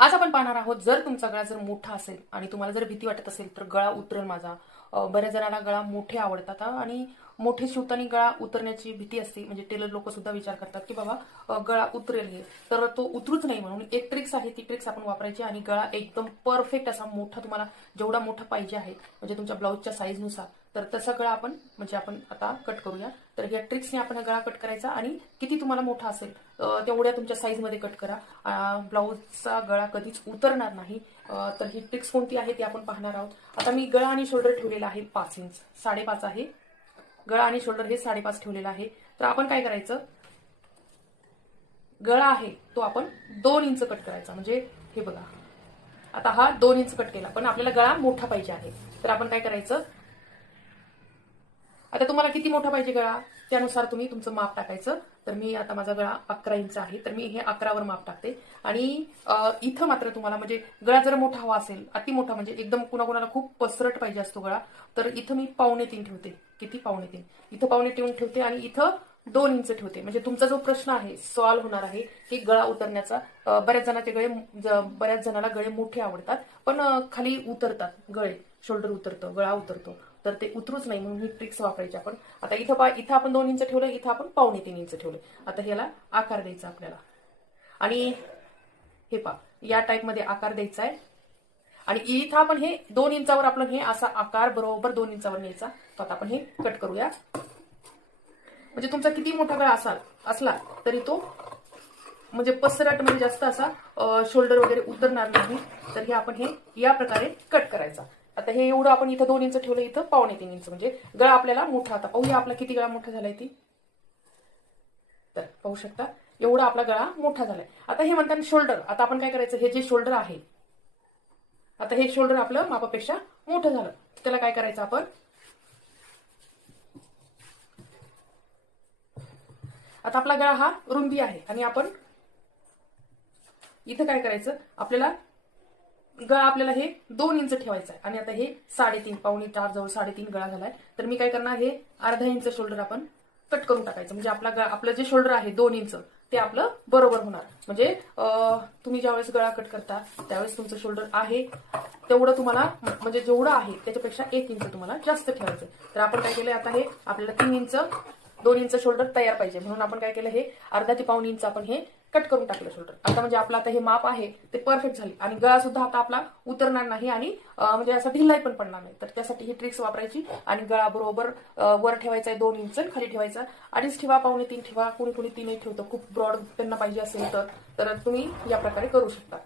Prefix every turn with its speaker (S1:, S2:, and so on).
S1: आज आपण पाहणार आहोत जर तुमचा गळा जर मोठा असेल आणि तुम्हाला जर भीती वाटत असेल तर गळा उतरेल माझा. बऱ्याच जणांना गळा मोठे आवडतात आणि मोठे शिवताना गळा उतरण्याची भीती असते. म्हणजे टेलर लोक सुद्धा विचार करतात की बाबा गळा उतरेल हे. तर तो उतरूच नाही म्हणून एक ट्रिक्स आहे ती ट्रिक्स आपण वापरायची आणि गळा एकदम परफेक्ट असा मोठा तुम्हाला जेवढा मोठा पाहिजे आहे म्हणजे तुमच्या ब्लाऊजच्या साईजनुसार तर तसा गळा आपण म्हणजे आपण आता कट करूया. तर या ट्रिक्सने आपण हा गळा कट करायचा आणि किती तुम्हाला मोठा असेल तेवढ्या तुमच्या साईजमध्ये कट करा. ब्लाऊजचा गळा कधीच उतरणार नाही. तर ही ट्रिक्स कोणती आहे ती आपण पाहणार आहोत. आता मी गळा आणि शोल्डर ठेवलेला आहे पाच इंच साडेपाच आहे. गळा आणि शोल्डर हे साडेपाच ठेवलेलं आहे. तर आपण काय करायचं? गळा आहे तो आपण दोन इंच कट करायचा. म्हणजे हे बघा. आता हा दोन इंच कट केला. पण आपल्याला गळा मोठा पाहिजे आहे. तर आपण काय करायचं? आता तुम्हाला किती मोठा पाहिजे गळा? त्यानुसार तुम्ही तुमचं माप टाकायचं. तर मी आता माझा गळा अकरा इंच आहे. तर मी हे अकरावर माप टाकते. आणि इथं मात्र तुम्हाला म्हणजे गळा जर मोठा हवा असेल अति मोठा म्हणजे एकदम कुणाकुणाला खूप पसरट पाहिजे असतो गळा तर इथं मी पावणे तीन ठेवते. किती? पावणे तीन. इथं पावणे तीन ठेवते आणि इथं दोन इंच ठेवते. म्हणजे तुमचा जो प्रश्न आहे सॉल्व्ह होणार आहे की गळा उतरण्याचा बऱ्याच जणांचे गळे ज- बऱ्याच जणाला गळे मोठे आवडतात पण खाली उतरतात गळे. शोल्डर उतरतो गळा उतरतो. तर ते उतरूच नाही म्हणून ही ट्रिक्स वापरायची आपण. आता इथं पा इथं आपण दोन इंच ठेवलं इथं आपण पावणे तीन इंच ठेवलं. आता ह्याला आकार द्यायचा आपल्याला. आणि हे पा या टाईपमध्ये आकार द्यायचा आहे. आणि इथं आपण हे दोन इंचावर आपण हे असा आकार बरोबर दोन इंचावर न्यायचा. तर आता आपण हे कट करूया. म्हणजे तुमचा किती मोठा गळा असाल असला तरी तो म्हणजे पसरट म्हणजे जास्त असा शोल्डर वगैरे उतरणार नाही. तर हे आपण हे या प्रकारे कट करायचा. आता हे एवढं आपण इथं दोन इंच ठेवलं इथं पावणे तीन इंच. म्हणजे गळा आपल्याला मोठा आता. पाहूया आपला किती गळा मोठा झालाय ती. तर पाहू शकता एवढा आपला गळा मोठा झालाय. आता हे म्हणतात शोल्डर आता आपण काय करायचं? हे जे शोल्डर आहे आता हे शोल्डर आपलं मापापेक्षा मोठं झालं. त्याला काय करायचं आपण? आता आपला गळा हा रुंदी आहे. आणि आपण इथं काय करायचं? आपल्याला गळा आपल्याला हे दोन इंच ठेवायचं आहे आणि आता हे साडेतीन पावणे चार जवळ साडेतीन गळा झालाय. तर मी काय करणार हे अर्धा इंच शोल्डर आपण कट करून टाकायचं. म्हणजे आपला गळा आपलं जे शोल्डर आहे दोन इंच ते आपलं बरोबर होणार. म्हणजे तुम्ही ज्यावेळेस गळा कट करता त्यावेळेस तुमचं शोल्डर आहे तेवढं तुम्हाला म्हणजे जेवढं आहे त्याच्यापेक्षा एक इंच तुम्हाला जास्त ठेवायचं तर आपण काय केलंय आता हे आपल्याला तीन इंच दोन इंच शोल्डर तयार पाहिजे. म्हणून आपण काय केलं हे अर्धा ते पाऊन इंच आपण हे कट करून टाकलं शोल्डर आता म्हणजे आपलं आता हे माप आहे ते परफेक्ट झाले. आणि गळा सुद्धा आता आपला उतरणार नाही आणि म्हणजे असं ढिल्लाई पण पडणार नाही. तर त्यासाठी ही ट्रिक्स वापरायची आणि गळा बरोबर वर ठेवायचा आहे दोन इंच खाली ठेवायचा. अडीच ठेवा पावणे तीन ठेवा कुणी कुणी तीनही ठेवतं. खूप ब्रॉड त्यांना पाहिजे असेल तर. तर तुम्ही या प्रकारे करू शकता.